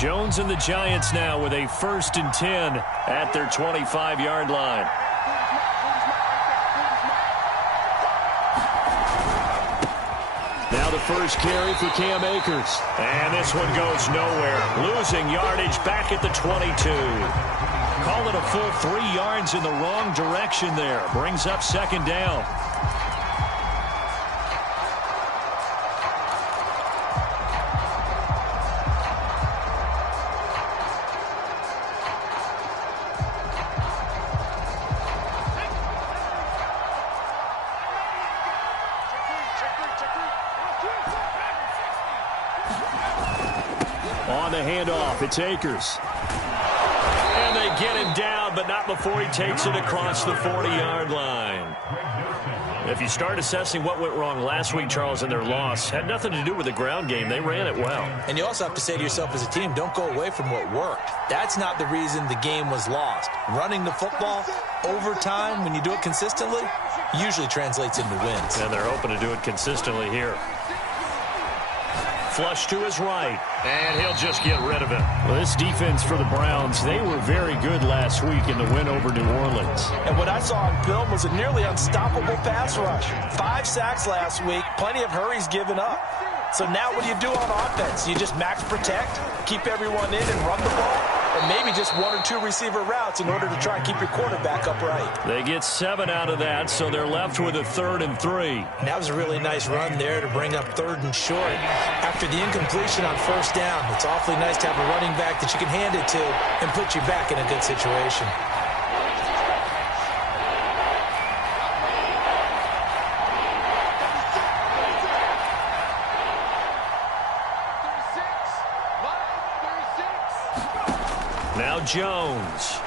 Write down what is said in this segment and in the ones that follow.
Jones and the Giants now with a 1st and 10 at their 25-yard line. Now the first carry for Cam Akers. And this one goes nowhere. Losing yardage back at the 22. Call it a full 3 yards in the wrong direction there. Brings up 2nd down. On the handoff, it's Akers. And they get him down, but not before he takes it across the 40-yard line. If you start assessing what went wrong last week, Charles, in their loss, had nothing to do with the ground game. They ran it well. And you also have to say to yourself as a team, don't go away from what worked. That's not the reason the game was lost. Running the football over time, when you do it consistently, usually translates into wins. And they're hoping to do it consistently here. Flush to his right, and he'll just get rid of it. Well, this defense for the Browns, they were very good last week in the win over New Orleans. And what I saw on film was a nearly unstoppable pass rush. 5 sacks last week, plenty of hurries given up. So now what do you do on offense? You just max protect, keep everyone in and run the ball? Or maybe just 1 or 2 receiver routes in order to try and keep your quarterback upright. They get 7 out of that, so they're left with a 3rd and 3. And that was a really nice run there to bring up 3rd and short. After the incompletion on 1st down, it's awfully nice to have a running back that you can hand it to and put you back in a good situation. Now Jones.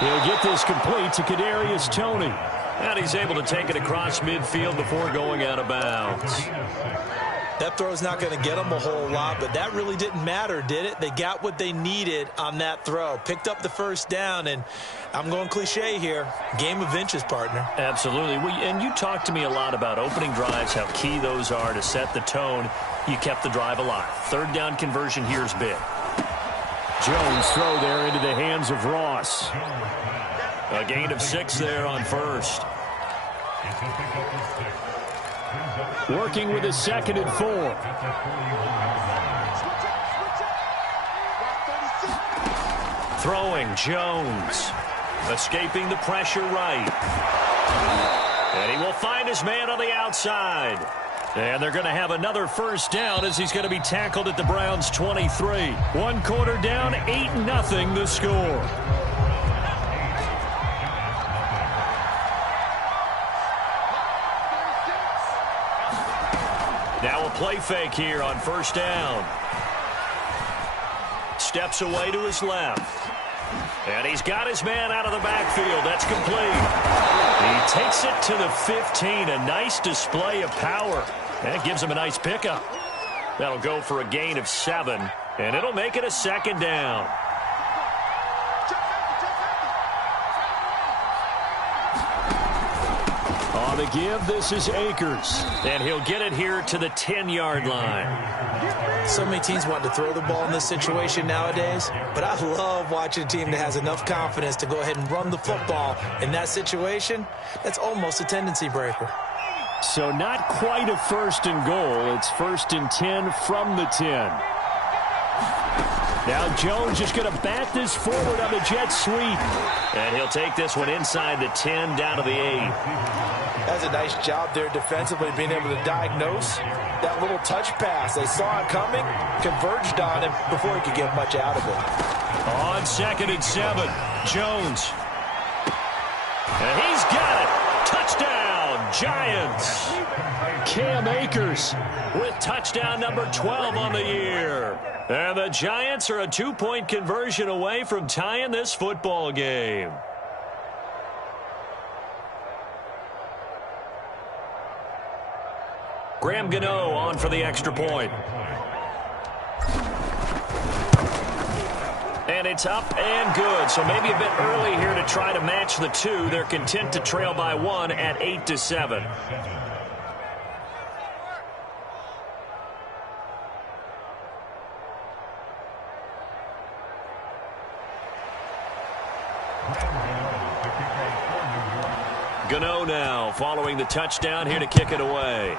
He'll get this complete to Kadarius Toney. And he's able to take it across midfield before going out of bounds. That throw's not going to get them a whole lot, but that really didn't matter, did it? They got what they needed on that throw. Picked up the 1st down, and I'm going cliche here. Game of inches, partner. Absolutely. And you talked to me a lot about opening drives, how key those are to set the tone. You kept the drive alive. 3rd down conversion here is big. Jones throw there into the hands of Ross. A gain of 6 there on 1st. Working with a 2nd and 4. Throwing Jones. Escaping the pressure right. And he will find his man on the outside. And they're going to have another 1st down as he's going to be tackled at the Browns' 23. 1 quarter down, 8-0 the score. Now a play fake here on 1st down. Steps away to his left. And he's got his man out of the backfield. That's complete. He takes it to the 15. A nice display of power. That gives him a nice pickup. That'll go for a gain of 7. And it'll make it a 2nd down. On the give, this is Akers. And he'll get it here to the 10-yard line. So many teams want to throw the ball in this situation nowadays, but I love watching a team that has enough confidence to go ahead and run the football. In that situation, that's almost a tendency breaker. So not quite a 1st and goal. It's 1st and 10 from the 10. Now Jones is going to bat this forward on the jet sweep. And he'll take this one inside the 10 down to the 8. That's a nice job there defensively, being able to diagnose that little touch pass. They saw it coming, converged on him before he could get much out of it. On 2nd and 7, Jones. And he's got it. Touchdown, Giants. Cam Akers with touchdown number 12 on the year. And the Giants are a 2-point conversion away from tying this football game. Graham Gano on for the extra point. And it's up and good. So maybe a bit early here to try to match the 2. They're content to trail by 1 at 8-7. Cano now following the touchdown here to kick it away.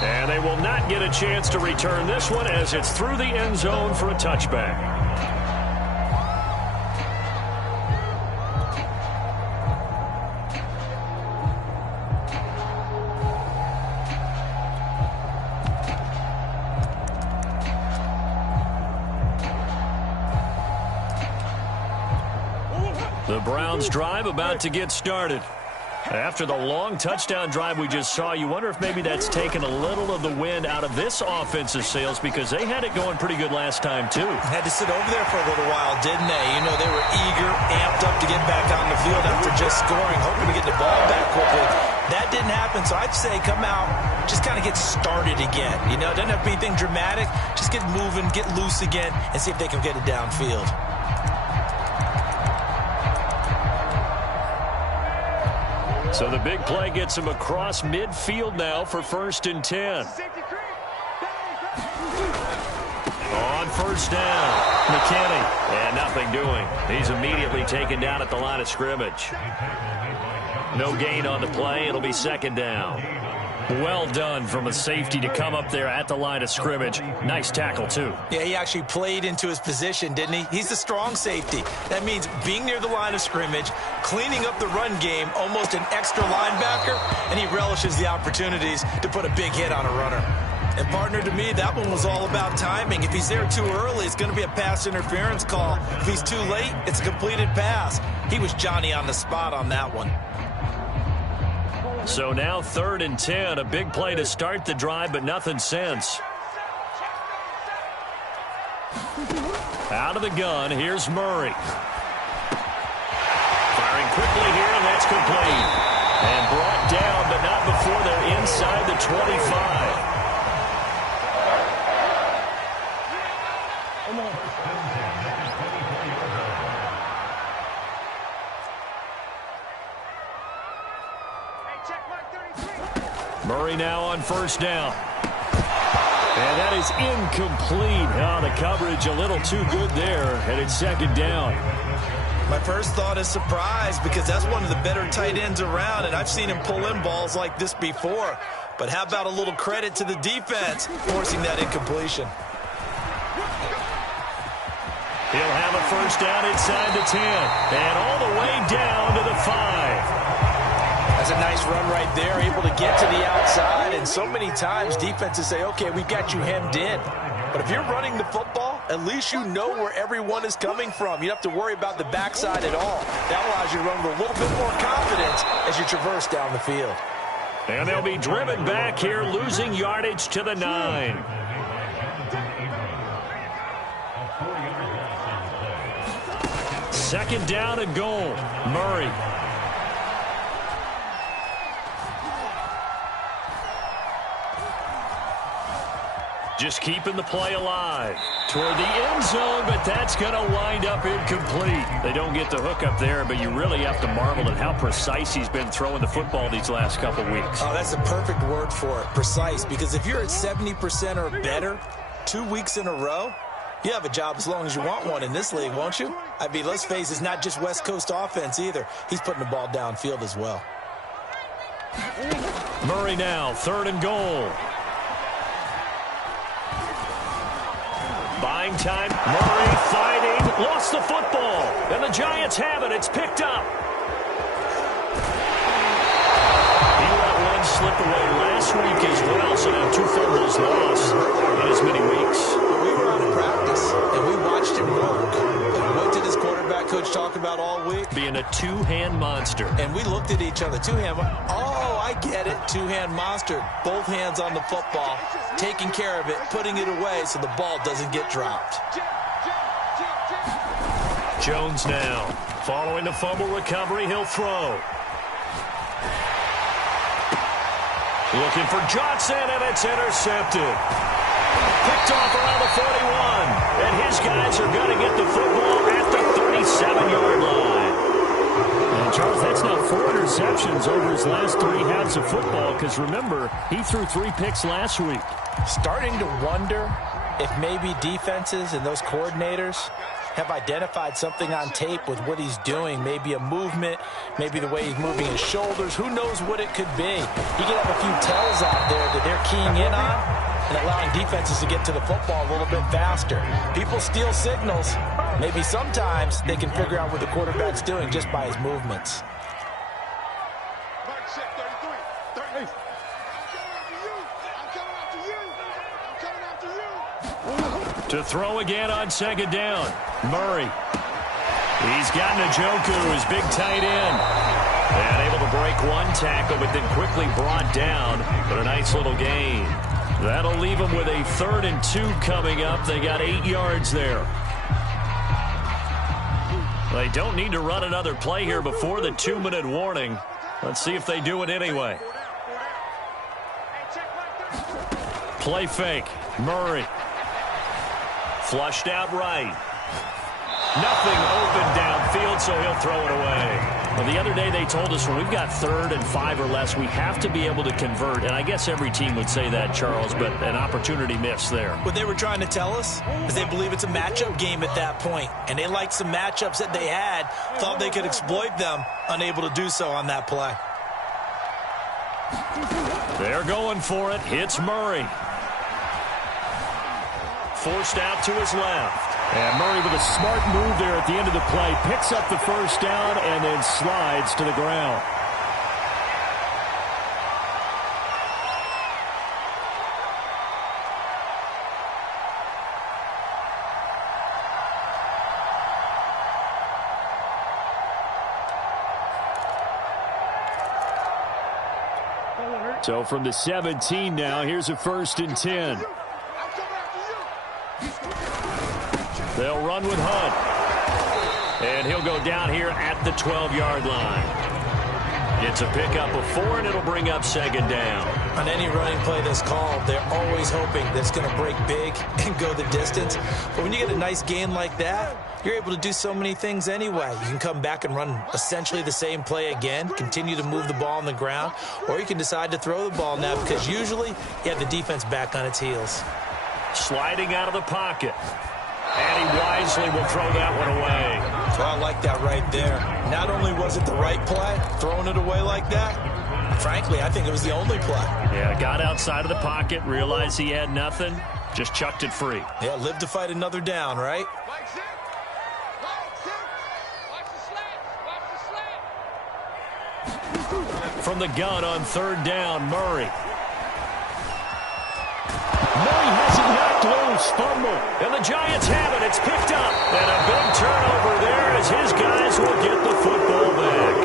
And they will not get a chance to return this one as it's through the end zone for a touchback. The Browns drive about to get started. After the long touchdown drive we just saw, you wonder if maybe that's taken a little of the wind out of this offensive sails because they had it going pretty good last time, too. Had to sit over there for a little while, didn't they? You know, they were eager, amped up to get back on the field after just scoring, hoping to get the ball back quickly. That didn't happen, so I'd say come out, just kind of get started again. You know, it doesn't have to be anything dramatic. Just get moving, get loose again, and see if they can get it downfield. So the big play gets him across midfield now for 1st and 10. On 1st down, McKinney. And nothing doing. He's immediately taken down at the line of scrimmage. No gain on the play. It'll be 2nd down. Well done from a safety to come up there at the line of scrimmage. Nice tackle, too. Yeah, he actually played into his position, didn't he? He's the strong safety. That means being near the line of scrimmage, cleaning up the run game, almost an extra linebacker, and he relishes the opportunities to put a big hit on a runner. And, partner, to me, that one was all about timing. If he's there too early, it's going to be a pass interference call. If he's too late, it's a completed pass. He was Johnny on the spot on that one. So now 3rd and 10, a big play to start the drive, but nothing since. Out of the gun, here's Murray. Firing quickly here, and that's complete. And brought down, but not before they're inside the 25. Murray now on 1st down. And that is incomplete. Oh, the coverage a little too good there, and it's 2nd down. My first thought is surprise because that's one of the better tight ends around, and I've seen him pull in balls like this before. But how about a little credit to the defense forcing that incompletion? He'll have a 1st down inside the 10, and all the way down to the 5. That's a nice run right there, able to get to the outside. And so many times defenses say, okay, we've got you hemmed in. But if you're running the football, at least you know where everyone is coming from. You don't have to worry about the backside at all. That allows you to run with a little bit more confidence as you traverse down the field. And they'll be driven back here, losing yardage to the 9. Second down and goal. Murray. Just keeping the play alive toward the end zone, but that's going to wind up incomplete. They don't get the hook up there, but you really have to marvel at how precise he's been throwing the football these last couple weeks. Oh, that's a perfect word for it, precise, because if you're at 70% or better 2 weeks in a row, you have a job as long as you want one in this league, won't you? I mean, let's face it, it's not just West Coast offense either. He's putting the ball downfield as well. Murray now, 3rd and goal. Buying time. Murray fighting. Lost the football. And the Giants have it. It's picked up. He let one slip away last week as well, so now 2 fumbles lost in as many weeks. We were out of practice, and we watched him work. And what did his quarterback coach talk about all week? Being a two-hand monster. And we looked at each other. Two-hand. Oh, I get it. Two-hand monster. Both hands on the football. Taking care of it, putting it away so the ball doesn't get dropped. Jones now. Following the fumble recovery, he'll throw. Looking for Johnson, and it's intercepted. Picked off around the 41. And his guys are going to get the football at the 37-yard line. And Charles, that's now 4 interceptions over his last 3 halves of football, because remember, he threw 3 picks last week. Starting to wonder if maybe defenses and those coordinators have identified something on tape with what he's doing. Maybe a movement, maybe the way he's moving his shoulders. Who knows what it could be? He could have a few tells out there that they're keying in on and allowing defenses to get to the football a little bit faster. People steal signals. Maybe sometimes they can figure out what the quarterback's doing just by his movements. To throw again on second down. Murray. He's got Njoku, his big tight end. And able to break one tackle, but then quickly brought down. But a nice little gain. That'll leave them with a 3rd and 2 coming up. They got 8 yards there. They don't need to run another play here before the 2-minute warning. Let's see if they do it anyway. Play fake. Murray. Flushed out right. Nothing open downfield, so he'll throw it away. Well, the other day they told us when we've got 3rd and 5 or less, we have to be able to convert. And I guess every team would say that, Charles, but an opportunity missed there. What they were trying to tell us is they believe it's a matchup game at that point. And they liked some matchups that they had, thought they could exploit them, unable to do so on that play. They're going for it. Hits Murray. Forced out to his left. And Murray with a smart move there at the end of the play. Picks up the first down and then slides to the ground. So from the 17 now, here's a 1st and 10. They'll run with Hunt. And he'll go down here at the 12-yard line. It's a pickup of 4, and it'll bring up 2nd down. On any running play that's called, they're always hoping that it's going to break big and go the distance. But when you get a nice gain like that, you're able to do so many things anyway. You can come back and run essentially the same play again, continue to move the ball on the ground, or you can decide to throw the ball now because usually you have the defense back on its heels. Sliding out of the pocket. And he wisely will throw that one away. Well, I like that right there. Not only was it the right play, throwing it away like that, frankly, I think it was the only play. Yeah, got outside of the pocket, realized he had nothing, just chucked it free. Yeah, live to fight another down, right? From the gun on 3rd down, Murray. Murray has it knocked loose. Fumble. And the Giants have it. It's picked up. And a big turnover there as his guys will get the football back.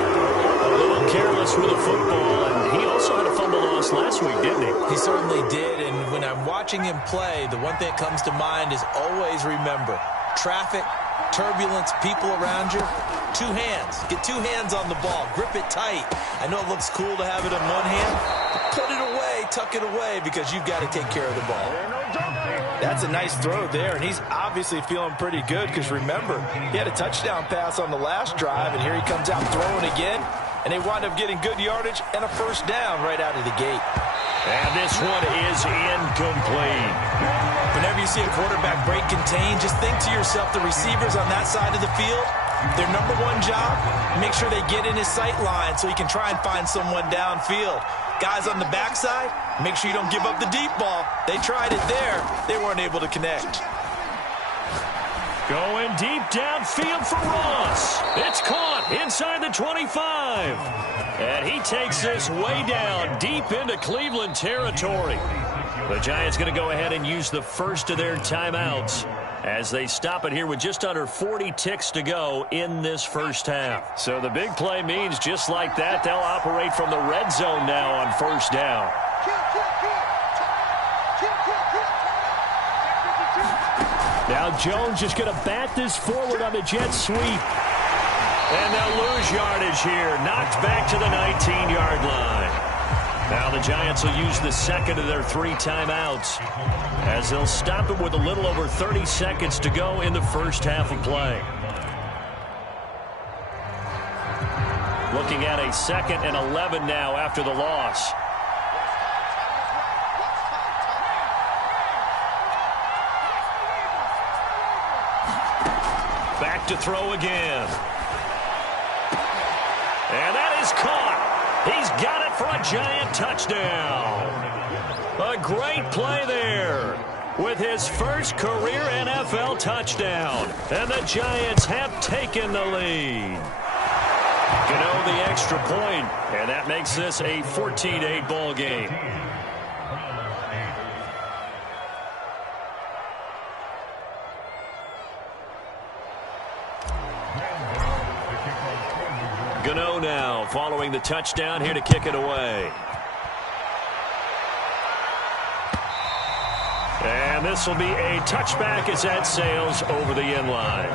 A little careless with the football. And he also had a fumble loss last week, didn't he? He certainly did. And when I'm watching him play, the one thing that comes to mind is always remember, traffic, turbulence, people around you, 2 hands. Get 2 hands on the ball. Grip it tight. I know it looks cool to have it in one hand, but put it away, tuck it away, because you've got to take care of the ball. That's a nice throw there, and he's obviously feeling pretty good because, remember, he had a touchdown pass on the last drive, and here he comes out throwing again, and they wind up getting good yardage and a 1st down right out of the gate. And this one is incomplete. Whenever you see a quarterback break contain, just think to yourself, the receivers on that side of the field, their number one job, make sure they get in his sight line so he can try and find someone downfield. Guys on the backside, make sure you don't give up the deep ball. They tried it there. They weren't able to connect. Going deep downfield for Ross. It's caught inside the 25. And he takes this way down deep into Cleveland territory. The Giants going to go ahead and use the first of their timeouts as they stop it here with just under 40 ticks to go in this first half. So the big play means just like that, they'll operate from the red zone now on 1st down. Now Jones just going to bat this forward on the jet sweep. And they'll lose yardage here. Knocked back to the 19-yard line. Now the Giants will use the second of their 3 timeouts as they'll stop it with a little over 30 seconds to go in the first half of play. Looking at a 2nd and 11 now after the loss. to throw again. And that is caught. He's got it for a Giant touchdown. A great play there with his first career NFL touchdown. And the Giants have taken the lead. Gano the extra point, and that makes this a 14-8 ball game. Gano now following the touchdown here to kick it away. And this will be a touchback as that sails over the end line.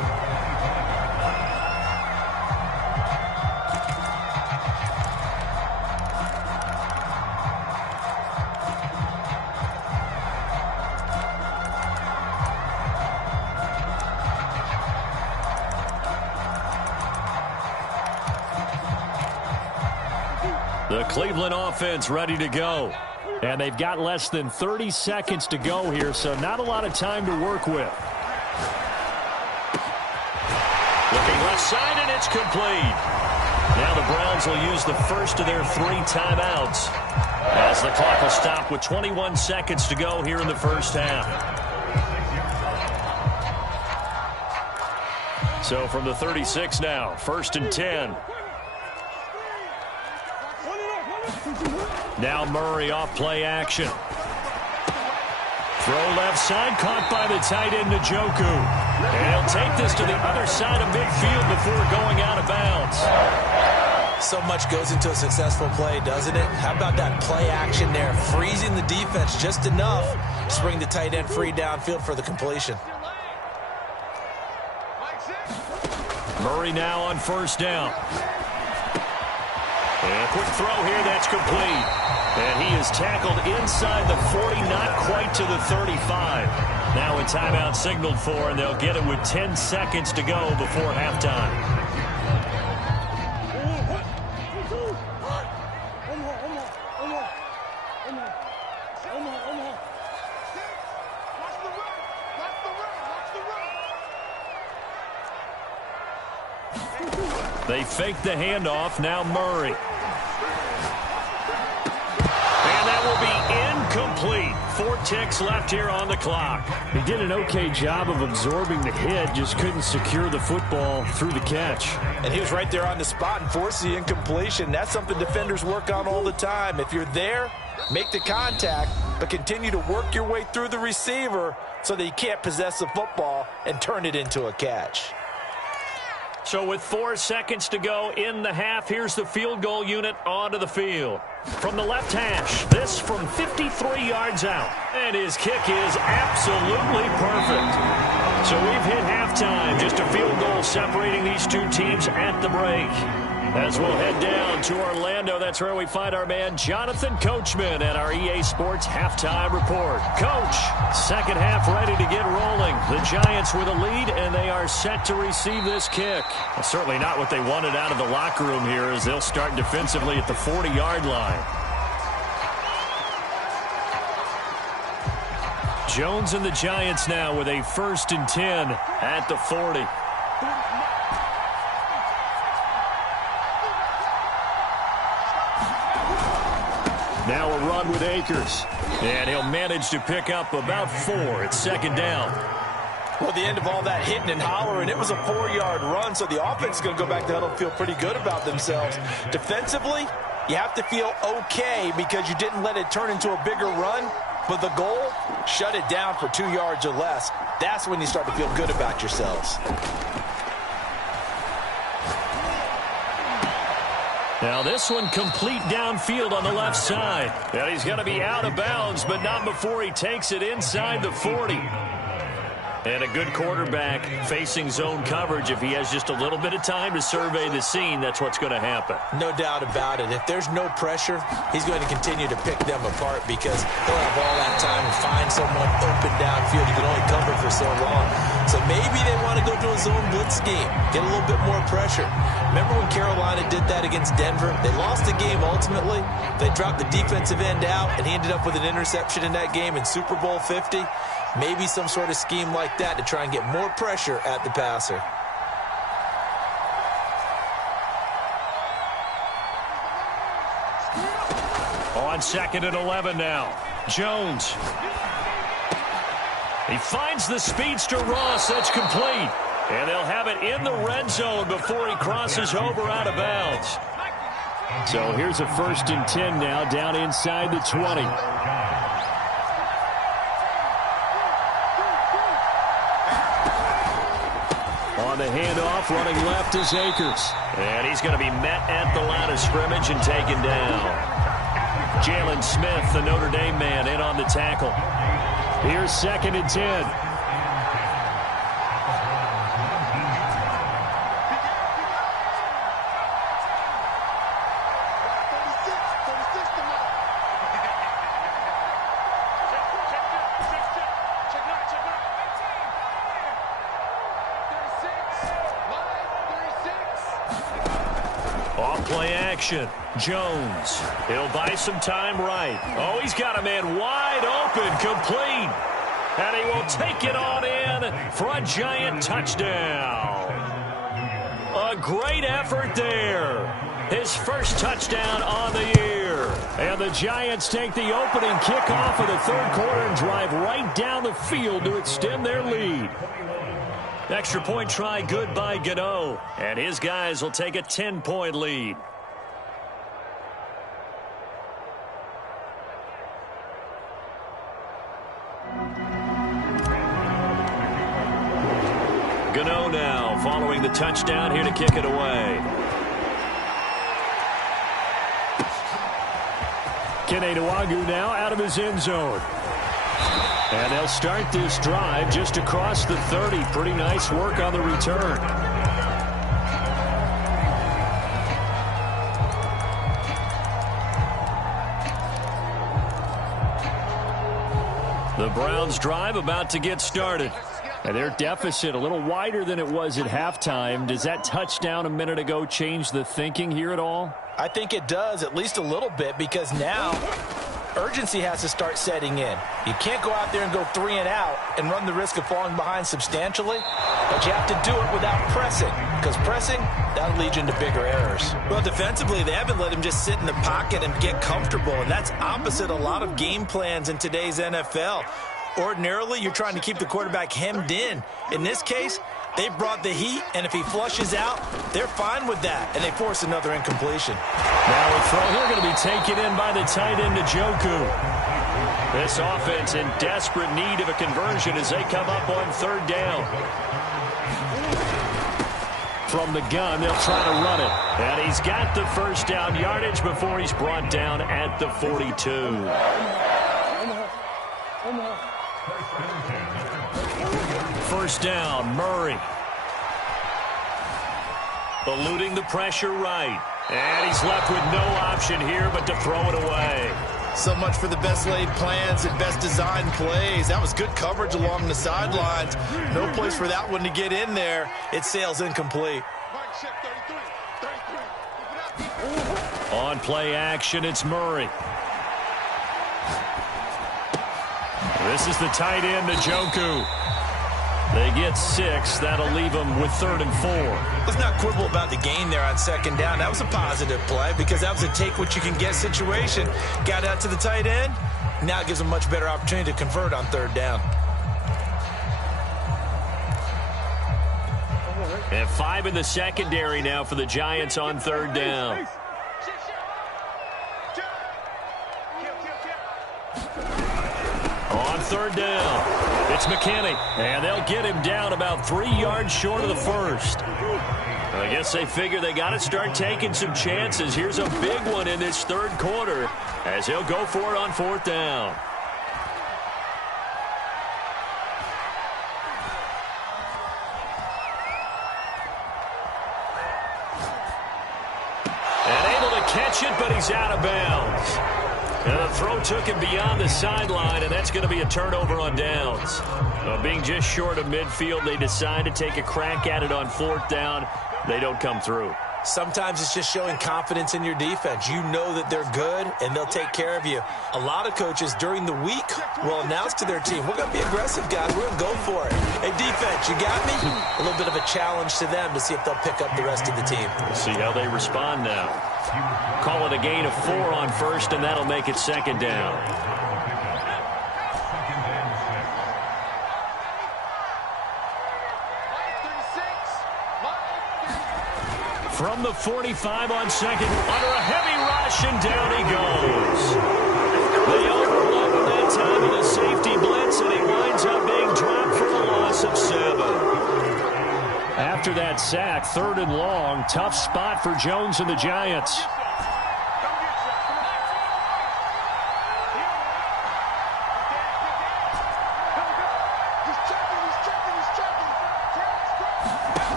The Cleveland offense ready to go. And they've got less than 30 seconds to go here, so not a lot of time to work with. Looking left side, and it's complete. Now the Browns will use the first of their 3 timeouts as the clock will stop with 21 seconds to go here in the first half. So from the 36 now, 1st and 10. Now Murray off play action. Throw left side, caught by the tight end Njoku. And he'll take this to the other side of midfield before going out of bounds. So much goes into a successful play, doesn't it? How about that play action there? Freezing the defense just enough to bring the tight end free downfield for the completion. Murray now on 1st down. And a quick throw here, that's complete. And he is tackled inside the 40, not quite to the 35. Now a timeout signaled for, and they'll get it with 10 seconds to go before halftime. They fake the handoff, now Murray. And that will be incomplete. 4 ticks left here on the clock. He did an okay job of absorbing the hit, just couldn't secure the football through the catch. And he was right there on the spot and forced the incompletion. That's something defenders work on all the time. If you're there, make the contact, but continue to work your way through the receiver so that you can't possess the football and turn it into a catch. So with 4 seconds to go in the half, here's the field goal unit onto the field. From the left hash, this from 53 yards out. And his kick is absolutely perfect. So we've hit halftime, just a field goal separating these 2 teams at the break. As we'll head down to Orlando, that's where we find our man Jonathan Coachman at our EA Sports Halftime Report. Coach, second half ready to get rolling. The Giants with a lead, and they are set to receive this kick. Well, certainly not what they wanted out of the locker room here, as they'll start defensively at the 40-yard line. Jones and the Giants now with a 1st and 10 at the 40. Now a run with Akers. And he'll manage to pick up about 4 at 2nd down. Well, the end of all that hitting and hollering, it was a 4-yard run, so the offense is going to go back to the huddle and feel pretty good about themselves. Defensively, you have to feel okay because you didn't let it turn into a bigger run, but the goal, shut it down for 2 yards or less. That's when you start to feel good about yourselves. Now this one complete downfield on the left side. And he's going to be out of bounds, but not before he takes it inside the 40. And a good quarterback facing zone coverage. If he has just a little bit of time to survey the scene, that's what's going to happen. No doubt about it. If there's no pressure, he's going to continue to pick them apart because he'll have all that time to find someone open downfield. He can only cover for so long. So maybe they want to go to a zone blitz scheme, get a little bit more pressure. Remember when Carolina did that against Denver? They lost the game ultimately. They dropped the defensive end out, and he ended up with an interception in that game in Super Bowl 50. Maybe some sort of scheme like that to try and get more pressure at the passer. On 2nd and 11 now. Jones. He finds the speedster Ross. That's complete. And they'll have it in the red zone before he crosses over out of bounds. So here's a 1st and 10 now, down inside the 20. On the handoff, running left is Akers. And he's going to be met at the line of scrimmage and taken down. Jalen Smith, the Notre Dame man, in on the tackle. Here's 2nd and 10. Play action. Jones. He'll buy some time right. Oh, he's got a man wide open, complete. And he will take it on in for a Giant touchdown. A great effort there. His first touchdown on the year. And the Giants take the opening kickoff of the 3rd quarter and drive right down the field to extend their lead. Extra point try good by Gano. And his guys will take a 10-point lead. Gano now following the touchdown here to kick it away. Kene Nwangwu now out of his end zone. And they'll start this drive just across the 30. Pretty nice work on the return. The Browns drive about to get started. And their deficit a little wider than it was at halftime. Does that touchdown a minute ago change the thinking here at all? I think it does, at least a little bit, because now urgency has to start setting in. You can't go out there and go 3 and out and run the risk of falling behind substantially, but you have to do it without pressing, because pressing, that'll lead you into bigger errors. Well, defensively, they haven't let him just sit in the pocket and get comfortable, and that's opposite a lot of game plans in today's NFL. Ordinarily, you're trying to keep the quarterback hemmed in. In this case, they brought the heat, and if he flushes out, they're fine with that, and they force another incompletion. Now a throw here going to be taken in by the tight end, Njoku. This offense in desperate need of a conversion as they come up on 3rd down. From the gun, they'll try to run it. And he's got the first down yardage before he's brought down at the 42. First down, Murray. Eluding the pressure right. And he's left with no option here but to throw it away. So much for the best laid plans and best designed plays. That was good coverage along the sidelines. No place for that one to get in there. It sails incomplete. On play action, it's Murray. This is the tight end, Njoku. They get 6. That'll leave them with 3rd and 4. Let's not quibble about the gain there on 2nd down. That was a positive play because that was a take-what-you-can-get situation. Got out to the tight end. Now it gives them a much better opportunity to convert on 3rd down. And 5 in the secondary now for the Giants on 3rd down. On 3rd down, it's McKinney. And they'll get him down about 3 yards short of the first. I guess they figure they got to start taking some chances. Here's a big one in this 3rd quarter as he'll go for it on 4th down. And able to catch it, but he's out of bounds. And the throw took him beyond the sideline, and that's going to be a turnover on downs. Being just short of midfield, they decide to take a crack at it on 4th down. They don't come through. Sometimes it's just showing confidence in your defense. You know that they're good, and they'll take care of you. A lot of coaches during the week will announce to their team, we're going to be aggressive, guys. We're going to go for it. Hey, defense, you got me? A little bit of a challenge to them to see if they'll pick up the rest of the team. We'll see how they respond now. Call it a gain of 4 on first, and that'll make it second down. From the 45 on second, under a heavy rush, and down he goes. They overload him that time with a safety blitz, and he winds up being dropped for a loss of 7. After that sack, 3rd and long, tough spot for Jones and the Giants.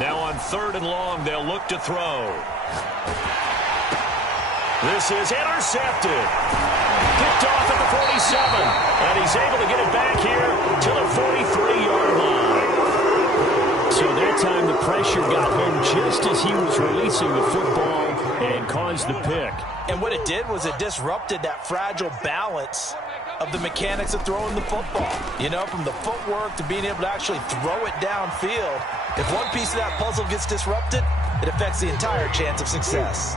Now on 3rd and long, they'll look to throw. This is intercepted. Picked off at the 47. And he's able to get it back here to the 43-yard line. So that time the pressure got home just as he was releasing the football and caused the pick. And what it did was it disrupted that fragile balance of the mechanics of throwing the football. You know, from the footwork to being able to actually throw it downfield. If one piece of that puzzle gets disrupted, it affects the entire chance of success.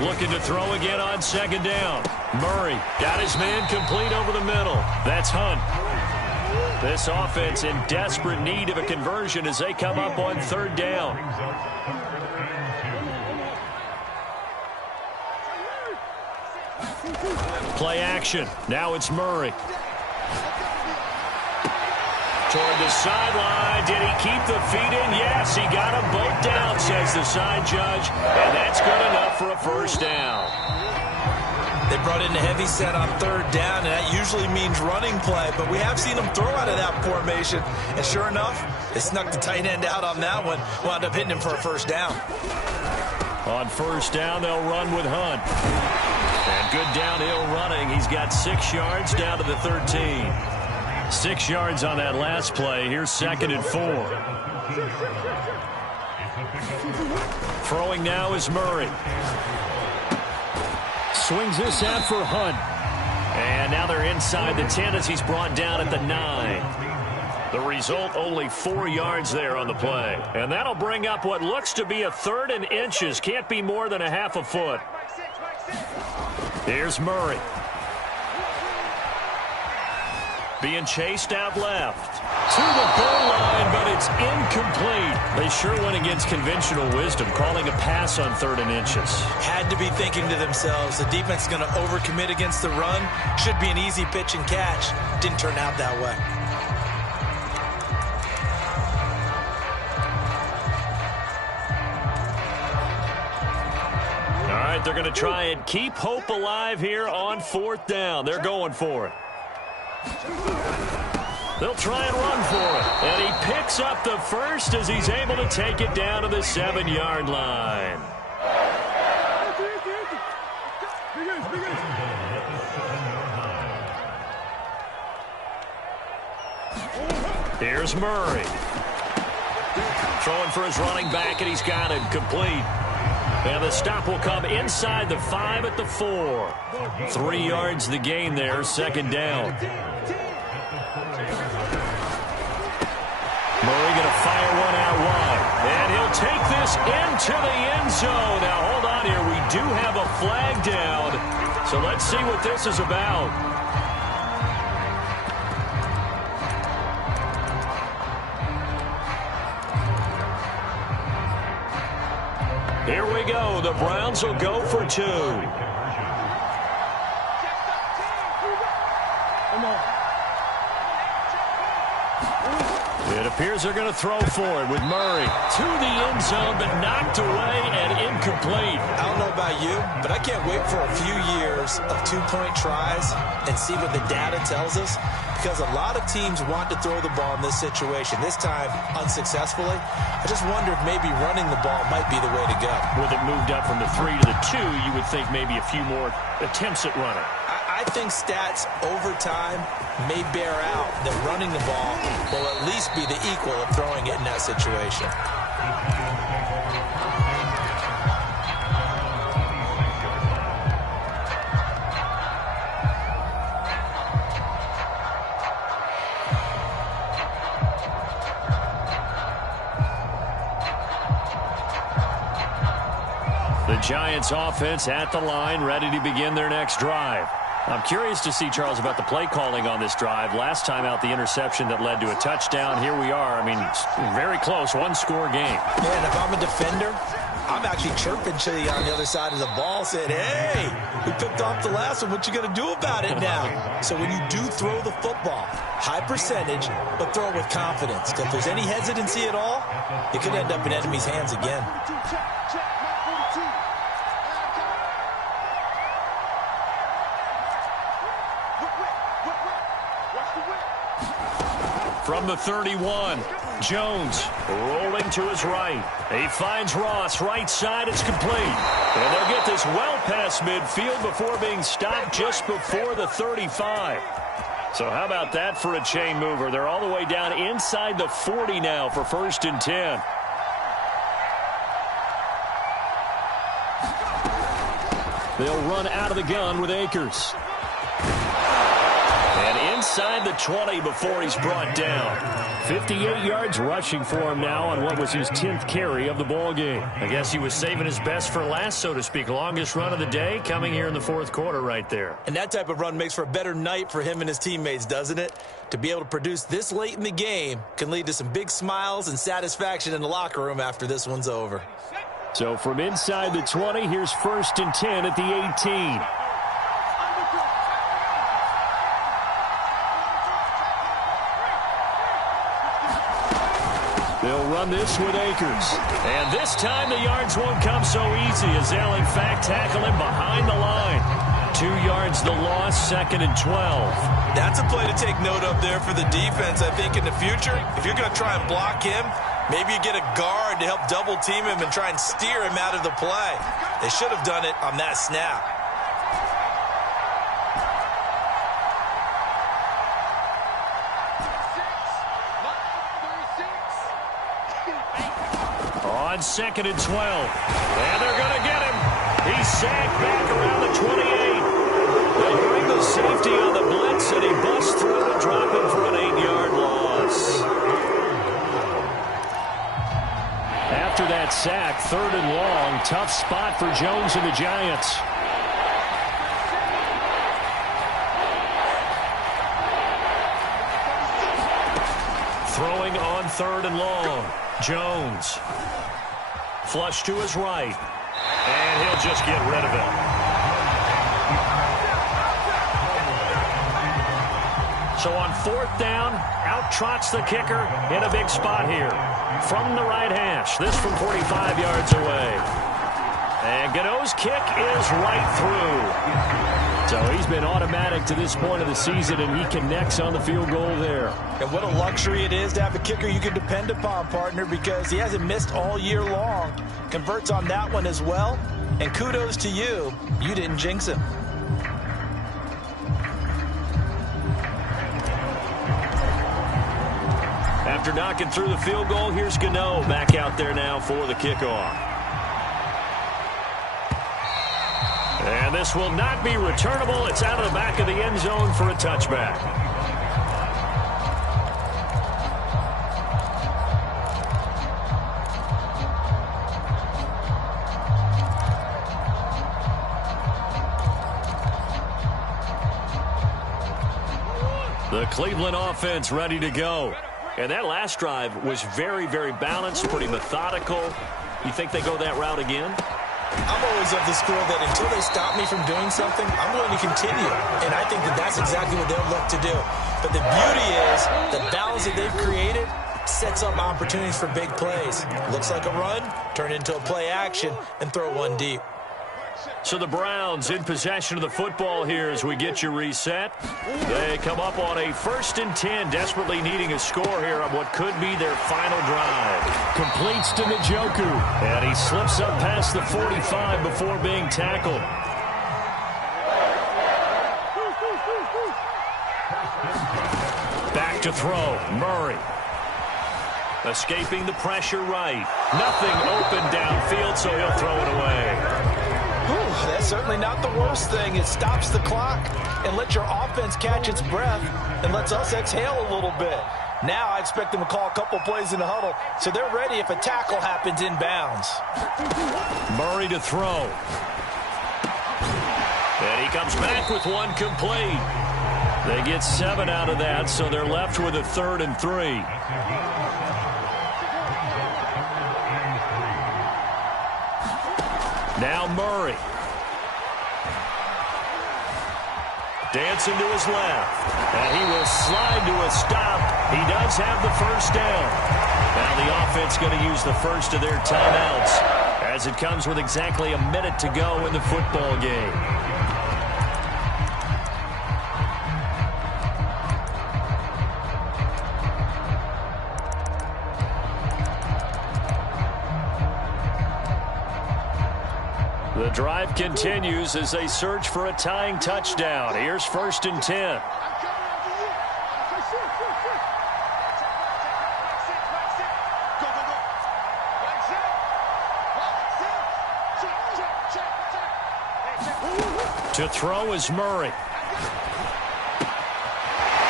Looking to throw again on 2nd down. Murray got his man complete over the middle. That's Hunt. This offense in desperate need of a conversion as they come up on 3rd down. Play action. Now it's Murray. Toward the sideline. Did he keep the feet in? Yes, he got them both down, says the side judge. And that's good enough for a 1st down. They brought in a heavy set on 3rd down, and that usually means running play. But we have seen them throw out of that formation. And sure enough, they snuck the tight end out on that one. Wound up hitting him for a 1st down. On 1st down, they'll run with Hunt. And good downhill running. He's got 6 yards down to the 13. 6 yards on that last play. Here's 2nd and 4. Throwing now is Murray. Swings this out for Hunt. And now they're inside the 10 as he's brought down at the 9. The result, only 4 yards there on the play. And that'll bring up what looks to be a 3rd and inches. Can't be more than a half a foot. Here's Murray. Being chased out left. To the goal line, but it's incomplete. They sure went against conventional wisdom, calling a pass on 3rd and inches. Had to be thinking to themselves, the defense is going to overcommit against the run. Should be an easy pitch and catch. Didn't turn out that way. All right, they're going to try and keep hope alive here on 4th down. They're going for it. They'll try and run for it. And he picks up the 1st as he's able to take it down to the 7-yard line. Here's Murray. Throwing for his running back, and he's got him complete. And the stop will come inside the 5 at the 4. 3 yards the gain there, 2nd down. Murray going to fire one out wide. And he'll take this into the end zone. Now, hold on here. We do have a flag down. So let's see what this is about. Here we go. The Browns will go for 2. It appears they're going to throw for it with Murray to the end zone, but knocked away and incomplete. I don't know about you, but I can't wait for a few years of 2-point tries and see what the data tells us, because a lot of teams want to throw the ball in this situation. This time, unsuccessfully. I just wonder if maybe running the ball might be the way to go. With it moved up from the 3 to the 2, you would think maybe a few more attempts at running. I think stats over time may bear out that running the ball will at least be the equal of throwing it in that situation. Giants offense at the line, ready to begin their next drive. I'm curious to see, Charles, about the play calling on this drive. Last time out, the interception that led to a touchdown. Here we are. I mean, very close, one-score game. Man, if I'm a defender, I'm actually chirping to you on the other side of the ball, saying, hey, we picked off the last one. What you going to do about it now? So when you do throw the football, high percentage, but throw it with confidence. Because if there's any hesitancy at all, it could end up in enemy's hands again. From the 31, Jones rolling to his right. He finds Ross, right side, it's complete. And they'll get this well past midfield before being stopped just before the 35. So how about that for a chain mover? They're all the way down inside the 40 now for 1st and 10. They'll run out of the gun with Akers. And inside the 20 before he's brought down. 58 yards rushing for him now on what was his 10th carry of the ball game. I guess he was saving his best for last, so to speak. Longest run of the day coming here in the 4th quarter right there. And that type of run makes for a better night for him and his teammates, doesn't it? To be able to produce this late in the game can lead to some big smiles and satisfaction in the locker room after this one's over. So from inside the 20, here's 1st and 10 at the 18. They'll run this with Akers. And this time the yards won't come so easy as they'll, in fact, tackle him behind the line. 2 yards the loss, 2nd and 12. That's a play to take note of there for the defense, I think, in the future. If you're going to try and block him, maybe you get a guard to help double team him and try and steer him out of the play. They should have done it on that snap. On 2nd and 12. And they're going to get him. He's sacked back around the 28. They bring the safety on the blitz, and he busts through to drop him for an 8-yard loss. After that sack, 3rd and long, tough spot for Jones and the Giants. Throwing on 3rd and long. Jones. Flush to his right. And he'll just get rid of it. So on 4th down, out trots the kicker in a big spot here. From the right hash. This from 45 yards away. And Gano's kick is right through. So he's been automatic to this point of the season, and he connects on the field goal there. And what a luxury it is to have a kicker you can depend upon, partner, because he hasn't missed all year long. Converts on that one as well. And kudos to you. You didn't jinx him. After knocking through the field goal, here's Gano back out there now for the kickoff. And this will not be returnable. It's out of the back of the end zone for a touchback. The Cleveland offense ready to go. And that last drive was very, very balanced, pretty methodical. You think they go that route again? I'm always of the school that until they stop me from doing something, I'm going to continue. And I think that that's exactly what they'll look to do. But the beauty is the balance that they've created sets up opportunities for big plays. Looks like a run, turn into a play action, and throw one deep. So the Browns in possession of the football here as we get you reset. They come up on a 1st and 10, desperately needing a score here on what could be their final drive. Completes to Njoku, and he slips up past the 45 before being tackled. Back to throw, Murray. Escaping the pressure right. Nothing open downfield, so he'll throw it away. That's certainly not the worst thing. It stops the clock and lets your offense catch its breath and lets us exhale a little bit. Now I expect them to call a couple plays in the huddle, so they're ready if a tackle happens inbounds. Murray to throw. And he comes back with one complete. They get 7 out of that, so they're left with a 3rd and 3. Now Murray. Dancing to his left. And he will slide to a stop. He does have the first down. Now the offense going to use the first of their timeouts as it comes with exactly a minute to go in the football game. The drive continues as they search for a tying touchdown. Here's 1st and 10. To throw is Murray.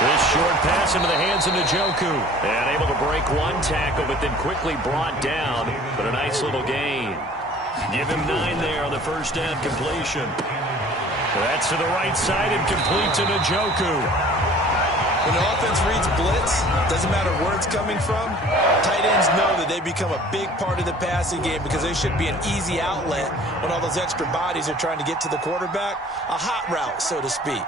This short pass into the hands of Njoku. And able to break one tackle, but then quickly brought down. But a nice little gain. Give him 9 there on the first down completion. That's to the right side and complete to Njoku. When the offense reads blitz, doesn't matter where it's coming from, tight ends know that they become a big part of the passing game because they should be an easy outlet when all those extra bodies are trying to get to the quarterback. A hot route, so to speak.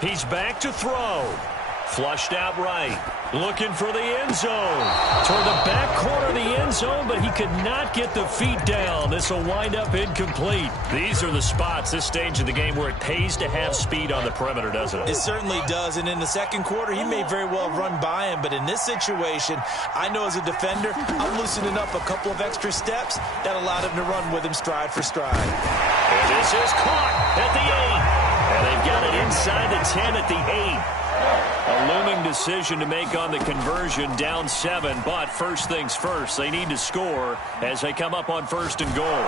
He's back to throw. Flushed out right. Looking for the end zone. Toward the back corner of the end zone, but he could not get the feet down. This will wind up incomplete. These are the spots, this stage of the game, where it pays to have speed on the perimeter, doesn't it? It certainly does, and in the second quarter, he may very well run by him, but in this situation, I know as a defender, I'm loosening up a couple of extra steps that allowed him to run with him stride for stride. And this is caught at the 8. And they've got it inside the 10 at the 8. A looming decision to make on the conversion, down 7. But first things first, they need to score as they come up on 1st and goal.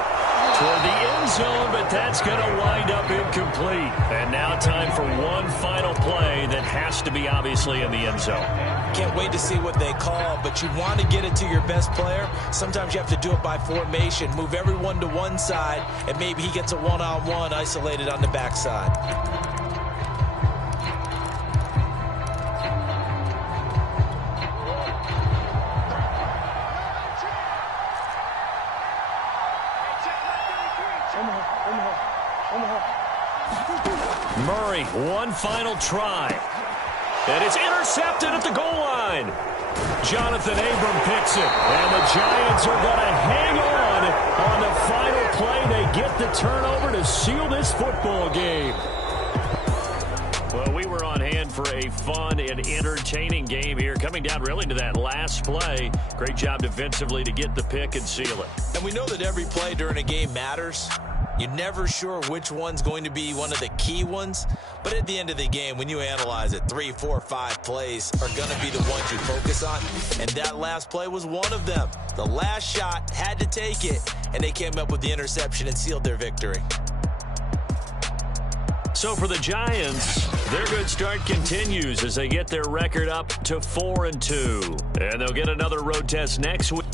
Toward the end zone, but that's going to wind up incomplete. And now time for one final play that has to be obviously in the end zone. Can't wait to see what they call, but you want to get it to your best player. Sometimes you have to do it by formation. Move everyone to one side, and maybe he gets a one-on-one isolated on the backside. Murray, one final try. And it's intercepted at the goal line. Jonathan Abram picks it. And the Giants are going to hang on the final play. They get the turnover to seal this football game. Well, we were on hand for a fun and entertaining game here. Coming down really to that last play. Great job defensively to get the pick and seal it. And we know that every play during a game matters. You're never sure which one's going to be one of the key ones. But at the end of the game, when you analyze it, 3, 4, 5 plays are going to be the ones you focus on. And that last play was one of them. The last shot had to take it, and they came up with the interception and sealed their victory. So for the Giants, their good start continues as they get their record up to 4-2. And they'll get another road test next week.